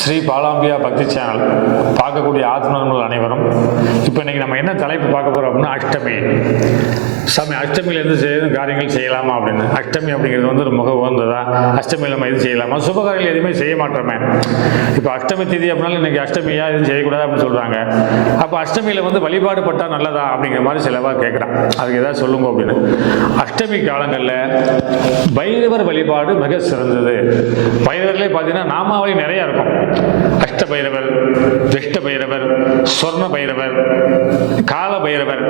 ஸ்ரீ பாலாம்பியா பக்தி சேனல் பார்க்கக்கூடிய ஆத்மர்கள் அனைவரும். இப்போ இன்னைக்கு நம்ம என்ன தலைப்பு பார்க்க போகிறோம் அப்படின்னா அஷ்டமி. சாமி அஷ்டமியிலேருந்து செய்யணும் காரியங்கள் செய்யலாமா அப்படின்னு. அஷ்டமி அப்படிங்கிறது வந்து ஒரு முக உகந்ததா. அஷ்டமியில் நம்ம எதுவும் செய்யலாமா? சுபகாரியங்கள் எதுவுமே செய்ய மாட்டோமே. இப்போ அஷ்டமி திதி அப்படின்னாலும் இன்றைக்கி அஷ்டமியா எதுவும் செய்யக்கூடாது அப்படின்னு சொல்கிறாங்க அப்போ அஷ்டமியில் வந்து வழிபாடு பட்டால் நல்லதா அப்படிங்கிற மாதிரி செலவாக கேட்குறான் அதுக்கு ஏதாவது சொல்லுங்க அப்படின்னு. அஷ்டமி காலங்களில் பைரவர் வழிபாடு மிக சிறந்தது. பைரவர்களே பார்த்தீங்கன்னா நாமாவளி நிறையா இருக்கும். அஷ்ட பைரவர் திருஷ்ட பைரவர் சொர்ண பைரவர் கால பைரவர்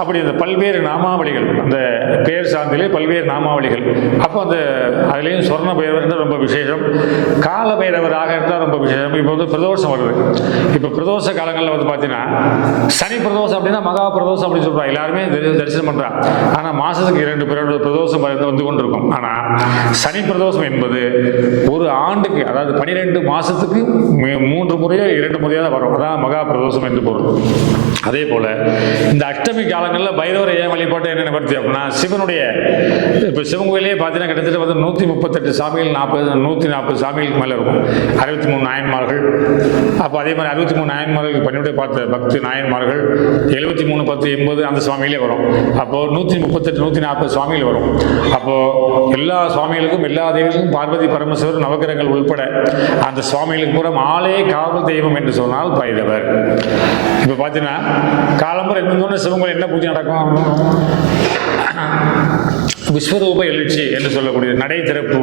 அப்படி அந்த பல்வேறு நாமாவளிகள் அந்த பேர் சார்ந்திலே பல்வேறு நாமாவளிகள். அப்போ அந்த அதுலேயும் சொர்ண பைரவர் இருந்தால் ரொம்ப விசேஷம். கால பைரவராக இருந்தால் ரொம்ப விசேஷம். இப்போ வந்து பிரதோஷம் வருது. இப்போ பிரதோஷ காலங்களில் வந்து பார்த்தீங்கன்னா சனி பிரதோஷம் அப்படின்னா மகா பிரதோஷம் அப்படின்னு சொல்கிறாங்க எல்லாருமே தரிசனம் பண்ணுறான் ஆனால் மாதத்துக்கு இரண்டு பிறகு பிரதோஷம் வந்து வந்து கொண்டிருக்கும். ஆனால் சனி பிரதோஷம் என்பது ஒரு ஆண்டுக்கு அதாவது பனிரெண்டு மாதத்துக்கு மூன்று முறையோ இரண்டு முறையாக தான் வரும். அதான் மகா பிரதோஷம் என்று பொருள். அதே போல் இந்த அஷ்டமி காலங்களில் பைரவரை ஏன் வழிபாட்டை என்ன நிவர்த்தி அப்படின்னா சிவனுடைய இப்போ சிவன் கோயிலே பார்த்தீங்கன்னா கிட்டத்தட்ட வந்து நூற்றி முப்பத்தெட்டு சாமிகள் நாற்பது நூற்றி நாற்பது சாமிகளுக்கு மேலே இருக்கும். அறுபத்தி மூணு நாயன்மார்கள். அப்போ அதே மாதிரி அறுபத்தி மூணு நாயன்மார்களுக்கு பணியுடைய பார்த்த பக்தி நாயன்மார்கள் எழுபத்தி மூணு பத்து எண்பது அந்த சுவாமிகளே வரும். அப்போது நூற்றி முப்பத்தெட்டு நூற்றி நாற்பது சுவாமிகள் வரும். அப்போது எல்லா சுவாமிகளுக்கும் எல்லா தேவிகளுக்கும் பார்வதி பரமசிவர் நவகிரகங்கள் உள்பட அந்த சுவாமிகளுக்கு பூரா மாலே காவல் தெய்வம் என்று சொன்னால் பைரவர். இப்போ பார்த்தீங்கன்னா காலம்பரம் இன்னும் சிவங்கோயில் என்ன பூஜை நடக்கும்? விஸ்வரூப எழுச்சி என்று சொல்லக்கூடிய நடை திறப்பு.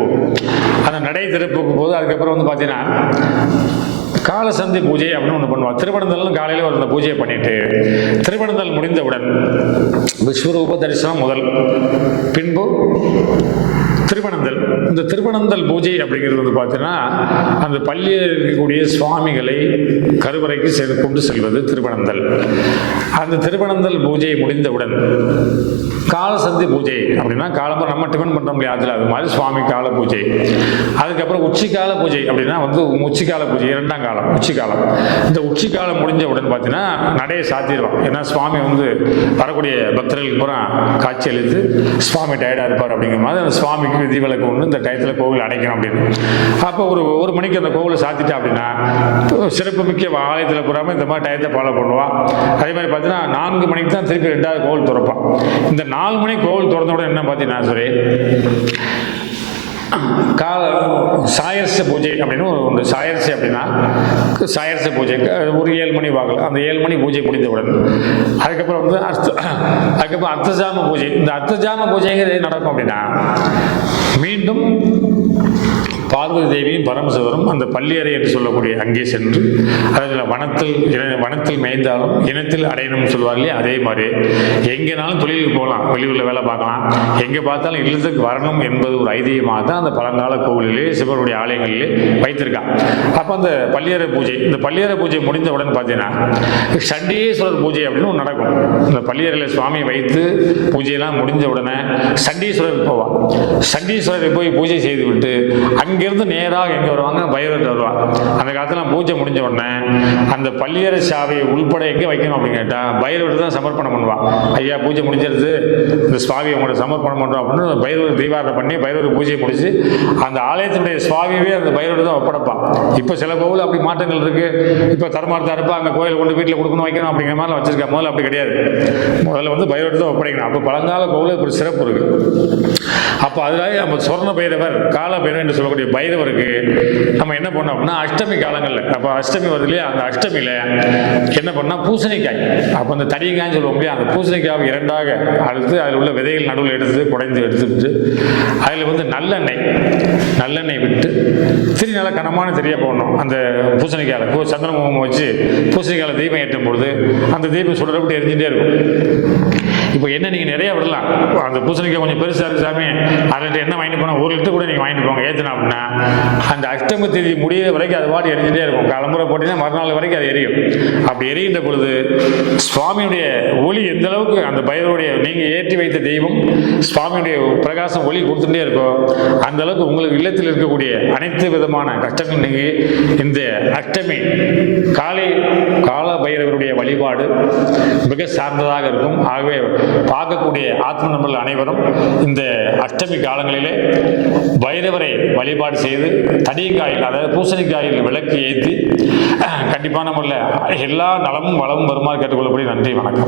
அந்த நடை திறப்புக்கு போது அதுக்கப்புறம் வந்து பார்த்தீங்கன்னா காலசந்தி பூஜை அப்படின்னு ஒன்று பண்ணுவாள் திருவனந்தலும் காலையில் ஒரு அந்த பூஜையை பண்ணிட்டு திருவனந்தல் முடிந்தவுடன் விஸ்வரூப தரிசனம் முதல். பின்பு திருவனந்தல் இந்த திருவனந்தல் பூஜை அப்படிங்கிறது வந்து பார்த்தீங்கன்னா அந்த பள்ளியில் இருக்கக்கூடிய சுவாமிகளை கருவறைக்கு சென்று கொண்டு செல்வது திருவனந்தல் அந்த திருவனந்தல் பூஜை முடிந்தவுடன் காலசந்தி பூஜை அப்படின்னா காலம்பரம் நம்ம டிஃபன் பண்ணுற முடியாது அது மாதிரி சுவாமி கால பூஜை. அதுக்கப்புறம் உச்சிக்கால பூஜை அப்படின்னா வந்து உச்சிக்கால பூஜை இரண்டாம் காலம் உச்சிக்காலம். இந்த உச்சிக்காலம் முடிஞ்சவுடன் பார்த்தீங்கன்னா நடையை சாத்திடுவோம் ஏன்னா சுவாமி வந்து வரக்கூடிய பக்தர்களுக்கு பூரா காட்சி அளித்து சுவாமி டயர்டாக இருப்பார் அப்படிங்கிற மாதிரி அந்த சுவாமிக்கு விதிவிலக்கு ஒன்று இந்த டயத்தில் கோவில் அடைக்கணும் அப்படின்னு. அப்போ ஒரு ஒரு மணிக்கு அந்த கோவிலை சாத்திட்டா அப்படின்னா சிறப்பு மிக்க ஆலயத்தில் பூராமல் இந்த மாதிரி டயத்தை ஃபாலோ பண்ணுவான் அதே மாதிரி பார்த்தீங்கன்னா நான்கு மணிக்கு தான் திருப்பி ரெண்டாவது கோவில் திறப்பான் இந்த நாலு மணி கோவில் திறந்த உடனே என்ன பார்த்தீங்கன்னா சரி கால சாயர்ச பூஜை அப்படின்னு ஒரு ஒன்று அப்படின்னா சாயர்ச பூஜை. ஒரு ஏழு மணி வாங்கலாம் அந்த ஏழு மணி பூஜை முடிந்தவுடன் அதுக்கப்புறம் வந்து அர்த்த அதுக்கப்புறம் அர்த்தஜாம பூஜை. இந்த அர்த்தஜாம பூஜைங்கிறது நடக்கும் அப்படின்னா மீண்டும் பார்வதி தேவியும் பரமசிவரும் அந்த பள்ளியறை என்று சொல்லக்கூடிய அங்கே சென்று அதில் வனத்தில் இன- வனத்தில் மேய்ந்தாலும் இனத்தில் அடையணும்னு சொல்லுவாங்க இல்லையா? அதே மாதிரி எங்கேனாலும் தொழிலுக்கு போகலாம் வெளியூரில் வேலை பார்க்கலாம். எங்கே பார்த்தாலும் இல்லத்துக்கு வரணும் என்பது ஒரு ஐதீகமாக தான் அந்த பழங்கால கோவிலிலே சிவனுடைய ஆலயங்களிலே வைத்திருக்கான் அப்போ அந்த பள்ளியறை பூஜை இந்த பள்ளியறை பூஜை முடிந்தவுடன் பார்த்தீங்கன்னா சண்டீஸ்வரர் பூஜை அப்படின்னு ஒன்று நடக்கும். இந்த பள்ளியறையில் சுவாமியை வைத்து பூஜையெல்லாம் முடிஞ்ச உடனே சண்டீஸ்வரர் போவான் சண்டீஸ்வரர் போய் பூஜை செய்துவிட்டு அங்கிருந்து நேராக எங்கே வருவாங்க? பைரவர் வருவாங்க அந்த காலத்தில் பூஜை முடிஞ்ச உடனே அந்த பள்ளியறை சாவியை உள்பட எங்கே வைக்கணும் அப்படின்னு கேட்டால் பைரவர் தான் சமர்ப்பணம் பண்ணுவான். ஐயா பூஜை முடிஞ்சிருது. இந்த சுவாமி உங்களுக்கு சமர்ப்பணம் பண்ணுறோம் அப்படின்னு பைரவர் தீபாரணை பண்ணி பைரவருக்கு பூஜையை முடிச்சு அந்த ஆலயத்தினுடைய சுவாமியவே அந்த பைரவர் தான் ஒப்படைப்பான். இப்போ சில கோவில் அப்படி மாற்றங்கள் இருக்கு. இப்போ தர்மார்த்தா இருப்பா அந்த கோயில் கொண்டு வீட்டில் கொடுக்கணும் வைக்கணும் அப்படிங்கிற மாதிரி வச்சிருக்கா முதல்ல அப்படி கிடையாது. முதல்ல வந்து பைரவர் தான் ஒப்படைக்கணும். அப்போ பழங்கால கோவில் ஒரு சிறப்பு இருக்கு. அப்போ அதில் நம்ம சொர்ண பைரவர் கால பைரவர் என்று சொல்லக்கூடிய பைரவருக்கு நம்ம என்ன போனோம் அப்படின்னா அஷ்டமி காலங்களில். அப்போ அஷ்டமி வருது இல்லையா? அந்த அஷ்டமியில் என்ன பண்ணால் பூசணிக்காய். அப்போ அந்த தடியங்காய்னு சொல்லுவோம் இல்லையா? அந்த பூசணிக்காய் இரண்டாக அழுத்து அதில் உள்ள விதைகள் நடுவில் எடுத்து குடைந்து எடுத்துட்டு அதில் வந்து நல்லெண்ணெய் நல்லெண்ணெய் விட்டு திரி நல்லா கனமான திரியா போடணும். அந்த பூசணிக்காயில். பூ சந்திரமுகம் வச்சு பூசணிக்காயில் தீபம் ஏற்றும் பொழுது அந்த தீபம் சுடரப்பட்டு எரிஞ்சுட்டே இருக்கும். இப்போ என்ன நீங்கள் நிறைய விடலாம். அந்த பூசணிக்காய் கொஞ்சம் பெருசாக இருக்கு சாமி. அதில் என்ன வாங்கிட்டு போனால் ஒரு லிட்டர் கூட நீங்கள் வாங்கிட்டு போங்க. ஏற்றினா அப்படின்னா அந்த அஷ்டமி தேதி முடியிற வரைக்கும் அது பாட்டு எரிஞ்சுட்டே இருக்கும். கிளம்புற போட்டிங்கன்னா மறுநாள் வரைக்கும் அது எரியும். அப்படி எரிகின்ற பொழுது சுவாமியுடைய ஒளி எந்த அளவுக்கு அந்த பைரவருடைய நீங்கள் ஏற்றி வைத்த தெய்வம் சுவாமியுடைய பிரகாசம் ஒளி கொடுத்துட்டே இருக்கோ அந்த அளவுக்கு உங்களுக்கு இல்லத்தில் இருக்கக்கூடிய அனைத்து விதமான கஷ்டங்கள் நீங்கள் இந்த அஷ்டமி காலை வழிபாடு மிக சார்ந்ததாக இருக்கும். ஆகவே பார்க்கக்கூடிய ஆத்ம நண்பர்கள் அனைவரும் இந்த அஷ்டமி காலங்களிலே வைரவரை வழிபாடு செய்து தடியக்காயில் அதாவது பூசணிக்காயில் விளக்கு ஏற்றி கண்டிப்பான முறையில் எல்லா நலமும் வளமும் வருமாறு கேட்டுக்கொள்ளப்படி நன்றி வணக்கம்.